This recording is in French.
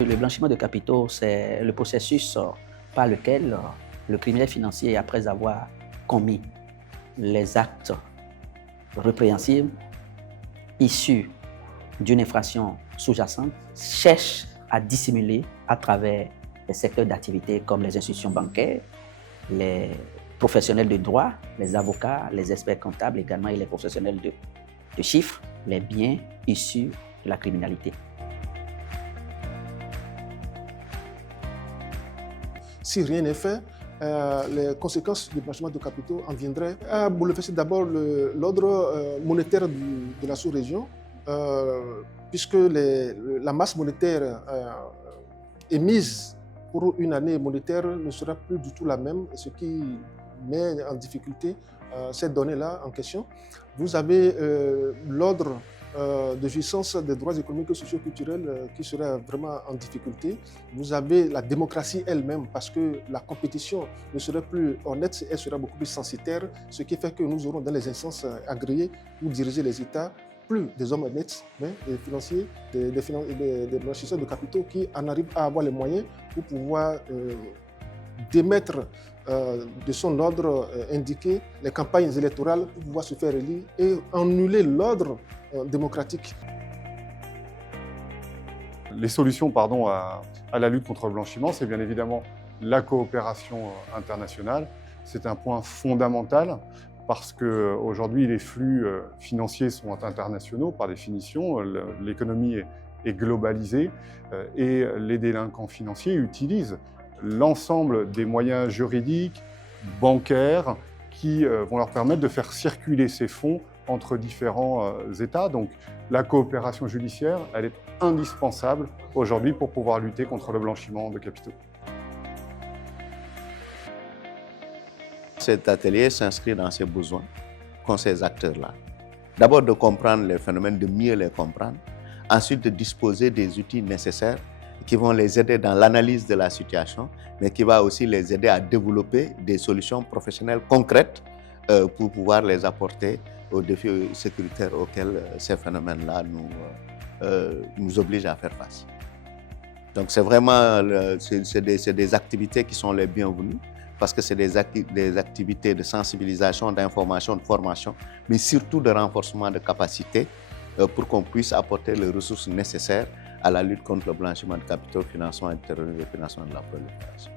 Le blanchiment de capitaux, c'est le processus par lequel le criminel financier, après avoir commis les actes répréhensibles issus d'une infraction sous-jacente, cherche à dissimuler à travers les secteurs d'activité comme les institutions bancaires, les professionnels de droit, les avocats, les experts comptables également et les professionnels de chiffres, les biens issus de la criminalité. Si rien n'est fait, les conséquences du blanchiment de capitaux en viendraient à bouleverser d'abord l'ordre monétaire de la sous-région, puisque la masse monétaire émise pour une année monétaire ne sera plus du tout la même, ce qui met en difficulté ces données-là en question. Vous avez l'ordre de jouissance des droits économiques et socio-culturels qui serait vraiment en difficulté. Vous avez la démocratie elle-même parce que la compétition ne serait plus honnête, elle serait beaucoup plus censitaire, ce qui fait que nous aurons dans les instances agréées où diriger les États plus des hommes honnêtes, mais des financiers, des blanchisseurs de capitaux qui en arrivent à avoir les moyens pour pouvoir démettre de son ordre indiqué les campagnes électorales pour pouvoir se faire élire et annuler l'ordre démocratique. Les solutions à la lutte contre le blanchiment, c'est bien évidemment la coopération internationale. C'est un point fondamental parce qu'aujourd'hui, les flux financiers sont internationaux par définition. L'économie est globalisée et les délinquants financiers utilisent l'ensemble des moyens juridiques, bancaires, qui vont leur permettre de faire circuler ces fonds entre différents États. Donc la coopération judiciaire, elle est indispensable aujourd'hui pour pouvoir lutter contre le blanchiment de capitaux. Cet atelier s'inscrit dans ces besoins qu'ont ces acteurs-là. D'abord de comprendre les phénomènes, de mieux les comprendre. Ensuite de disposer des outils nécessaires qui vont les aider dans l'analyse de la situation, mais qui va aussi les aider à développer des solutions professionnelles concrètes pour pouvoir les apporter aux défis sécuritaires auxquels ces phénomènes-là nous obligent à faire face. Donc c'est vraiment des activités qui sont les bienvenues, parce que c'est des activités de sensibilisation, d'information, de formation, mais surtout de renforcement de capacités pour qu'on puisse apporter les ressources nécessaires à la lutte contre le blanchiment de capitaux, financement du terrorisme et financement de la prolifération.